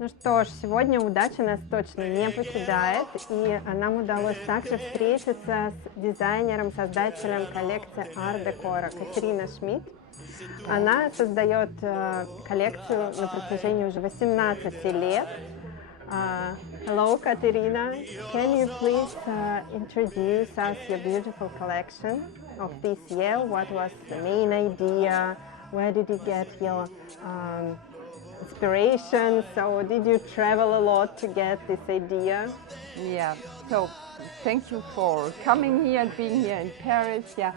Ну что ж, сегодня удача нас точно не покидает, и нам удалось также встретиться с дизайнером, создателем коллекции Ardecora Катариной Шмидт. Она создает коллекцию на протяжении уже 18 лет. Hello, Катарина. Can you please introduce us your beautiful collection of this year? What was the main idea? Where did you get your inspiration? So did you travel a lot to get this idea? Yeah, so thank you for coming here and being here in Paris. Yeah,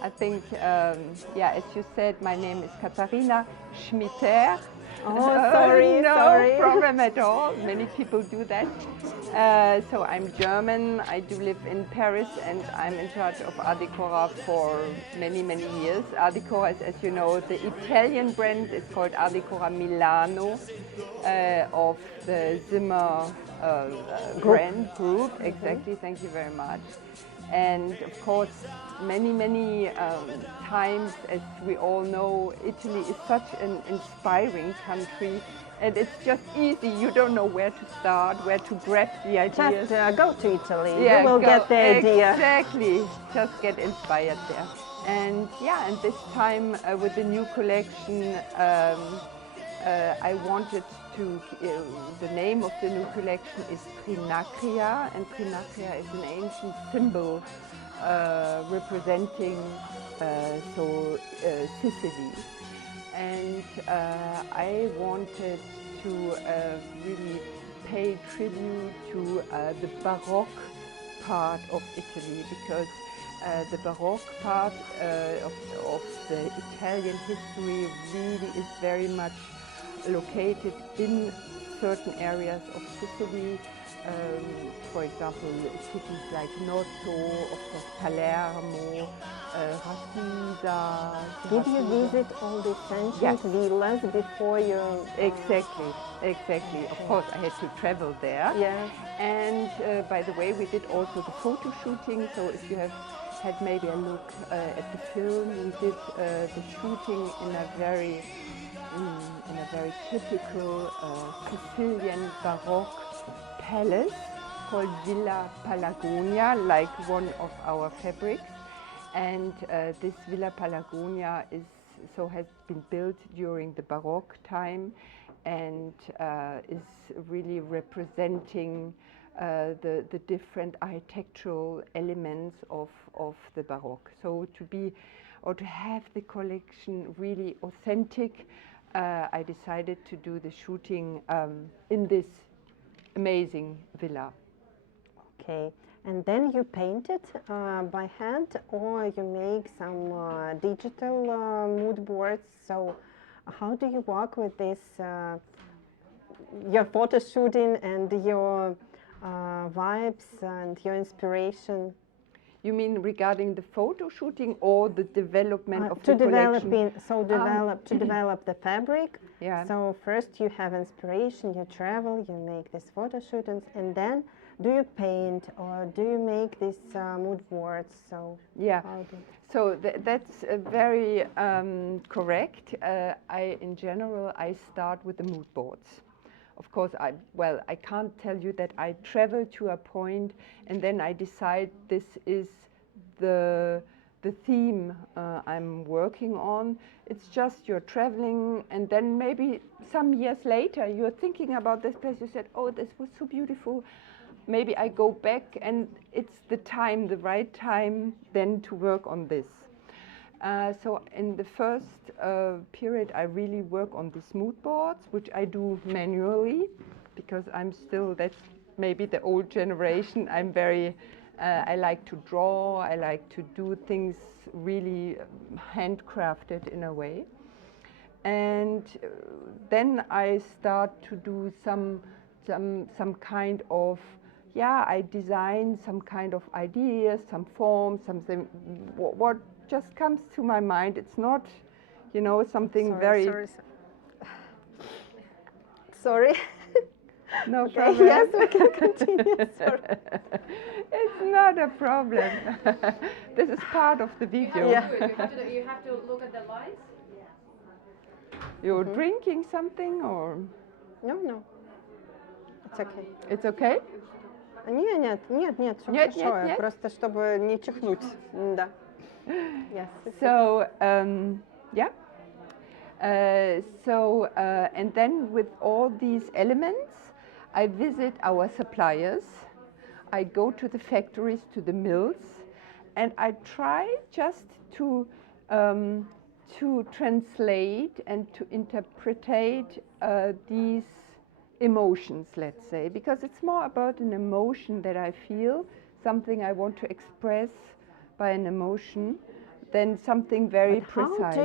I think, yeah, as you said, my name is Katarína Bruno-Šmittер. Oh, sorry, no sorry. problem at all. Many people do that. So I'm German. I do live in Paris, and I'm in charge of Ardecora for many, many years. Ardecora is, as you know, the Italian brand. It's called Ardecora Milano of the Zimmer brand group. Exactly. Thank you very much. And of course, many times, as we all know, Italy is such an inspiring country, and it's just easy. You don't know where to start, where to grab the ideas. Just go to Italy. Yeah, You will get the idea. Exactly. Just get inspired there. And yeah, and this time with the new collection, I wanted to, the name of the new collection is Trinacria, and Trinacria is an ancient symbol representing Sicily. And I wanted to really pay tribute to the Baroque part of Italy, because the Baroque part of the Italian history really is very much located in certain areas of Sicily. For example, cities like Noto, of course Palermo, Ragusa. Did you visit all these ancient villas before you? Exactly. Of course, I had to travel there. Yeah. And by the way, we did also the photo shooting. So if you have had maybe a look at the film, we did the shooting in a very typical Sicilian Baroque palace called Villa Palagonia, like one of our fabrics. And this Villa Palagonia has been built during the Baroque time, and is really representing the different architectural elements of the Baroque. So to have the collection really authentic, I decided to do the shooting in this amazing villa. Okay, and then you paint it by hand, or you make some digital mood boards. So how do you work with this, your photo shooting and your vibes and your inspiration? You mean regarding the photo shooting or the development of the collection? To develop the fabric. Yeah. So first you have inspiration, you travel, you make these photo shootings, and then do you paint or do you make these mood boards? So yeah. So that's very correct. In general, I start with the mood boards. Of course, I can't tell you that I travel to a point and then I decide this is the theme I'm working on. It's just you're traveling, and then maybe some years later you're thinking about this place. You said, oh, this was so beautiful. Maybe I go back, and it's the right time then to work on this. So in the first period, I really work on these mood boards, which I do manually, because that's maybe the old generation. I'm very, I like to draw, I like to do things really handcrafted in a way. And then I start to do some kind of, I design some kind of ideas, some forms, something, what just comes to my mind. It's not, something Sorry. No okay, problem. yes, we can continue. Sorry. It's not a problem. This is part of the video. Yeah. You have to look at the lights. You're drinking something, or? No. It's okay. It's okay? Нет, все Нет, хорошо. нет. Просто чтобы не чихнуть. Да. Yes. So, yeah. And then with all these elements, I visit our suppliers. I go to the factories, to the mills, and I try just to translate and to interpretate these emotions, let's say, because it's more about an emotion that I feel, something I want to express by an emotion, than something very precise. How do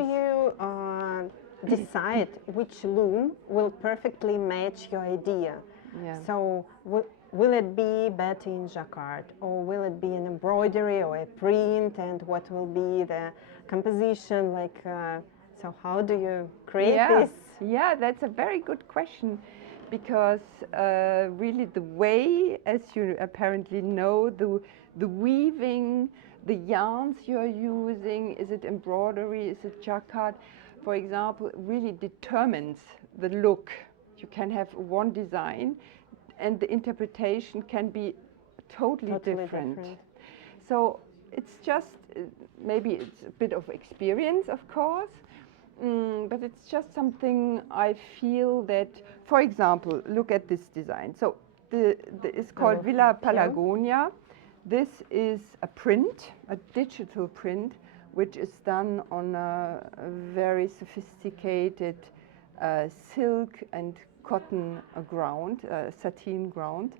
you decide which loom will perfectly match your idea? Yeah. So will it be better in jacquard, or will it be an embroidery or a print, and what will be the composition like? So how do you create this? Yeah, that's a very good question, because really the way, as you apparently know, the weaving, the yarns you're using, is it embroidery, is it jacquard, for example, really determines the look. You can have one design and the interpretation can be totally different. So it's just, maybe it's a bit of experience, of course, but it's just something I feel that, for example, look at this design. So it's called Villa Palagonia. This is a print, a digital print, which is done on a very sophisticated silk and cotton ground, sateen ground.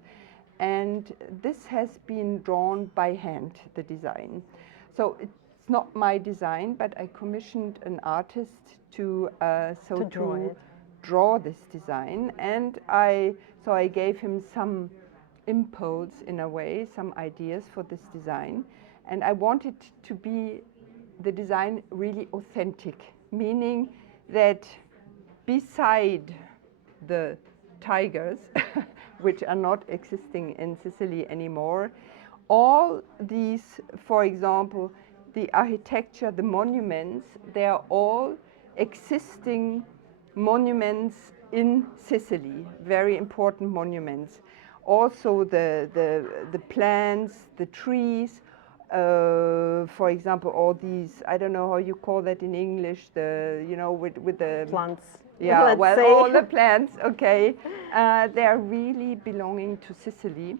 And this has been drawn by hand, the design. So it's not my design, but I commissioned an artist to draw this design. And so I gave him some impulse, in a way, some ideas for this design. And I wanted to be the design really authentic, meaning that beside the tigers, which are not existing in Sicily anymore, all these, for example, the architecture, the monuments, they are all existing monuments in Sicily, very important monuments. Also the plants, the trees, for example, all these, I don't know how you call that in English, with the plants. Yeah, well, all the plants, okay. They are really belonging to Sicily.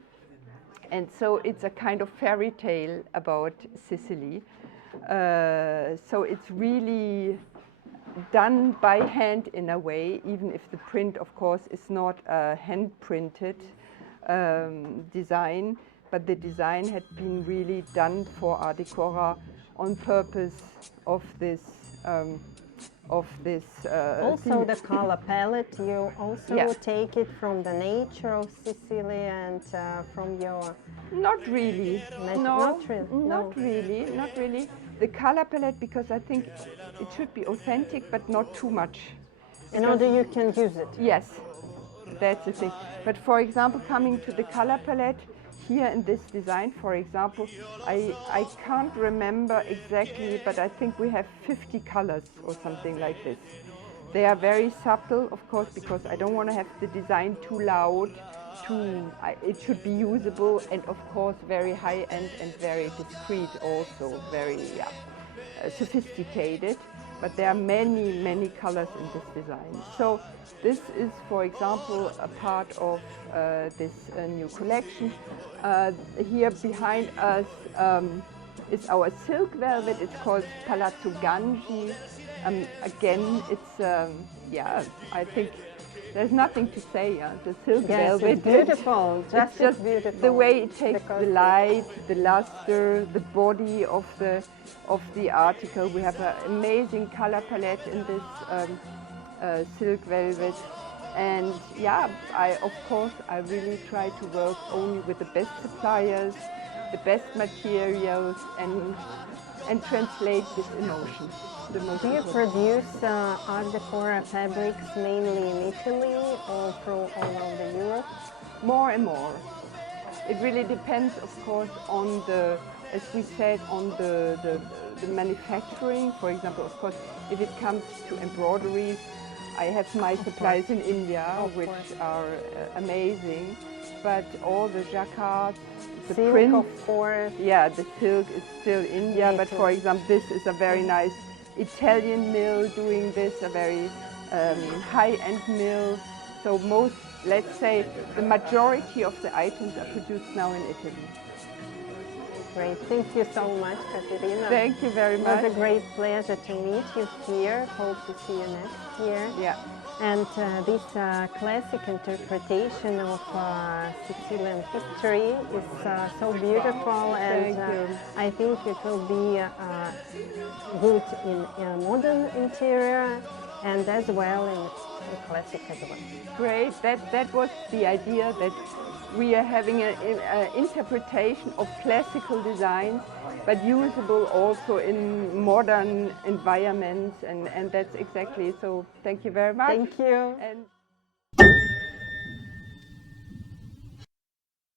And so it's a kind of fairy tale about Sicily. So it's really done by hand in a way, even if the print, of course, is not a hand-printed design, but the design had been really done for Ardecora on purpose of this. Also the color palette, you also take it from the nature of Sicily and from your... Not really. Not really. The color palette, because I think it should be authentic, but not too much. In order you can use it. Yes, that's the thing. But for example, coming to the color palette, here in this design, for example, I can't remember exactly, but I think we have 50 colors or something like this. They are very subtle, of course, because I don't want to have the design too loud. It should be usable, and of course very high-end and very discreet, also very sophisticated. But there are many, many colors in this design. So this is, for example, a part of this new collection. Here behind us is our silk velvet. It's called Palazzo Gangi. Again, it's, I think there's nothing to say. The silk velvet. It's beautiful. It's just beautiful. The way it takes the light, the luster, the body of the article. We have an amazing color palette in this silk velvet. And I really try to work only with the best suppliers, the best materials, and translate this emotion. Do you produce Ardecora fabrics mainly in Italy or through all over Europe? More and more. It really depends, of course, on as we said, on the manufacturing. For example, of course, if it comes to embroideries, I have my supplies in India, Of which course. are amazing, but all the jacquards, the Silk, print, of course. yeah, the silk is still India, Me but too. for example, this is a very nice Italian mill doing this, a very high-end mill. So most, let's say, the majority of the items are produced now in Italy. Great. Thank you so much, Katerina. Thank you very It much. was a great pleasure to meet you here. Hope to see you next year. Yeah. And this classic interpretation of Sicilian history is so beautiful, and Thank you. I think it will be good in modern interior and as well in classic as well. Great. That was the idea, that we are having an interpretation of classical designs, but usable also in modern environments, and that's exactly. So thank you very much. Thank you. And